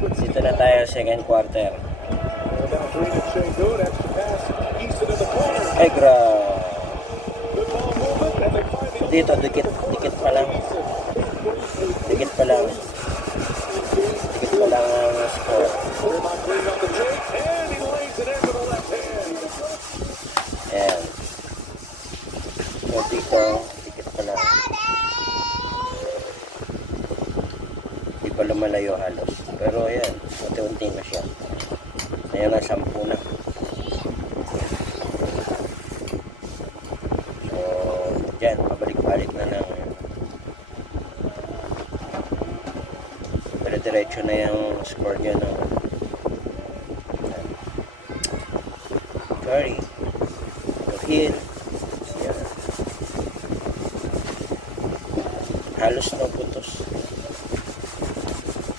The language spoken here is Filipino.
Dito na tayo second quarter. Ay, dito, dikit pa lang. Dikit pa lang ang score. Ayan. So, dito, dikit pa lang. Di pa lumalayo halos. Pero ayan, unti-unti na siya. Ayan na, 10 na. So, dyan, pabalik-balik na lang. Diretso na yung score niya ng Curry, Hill. Yan. Halos na putos.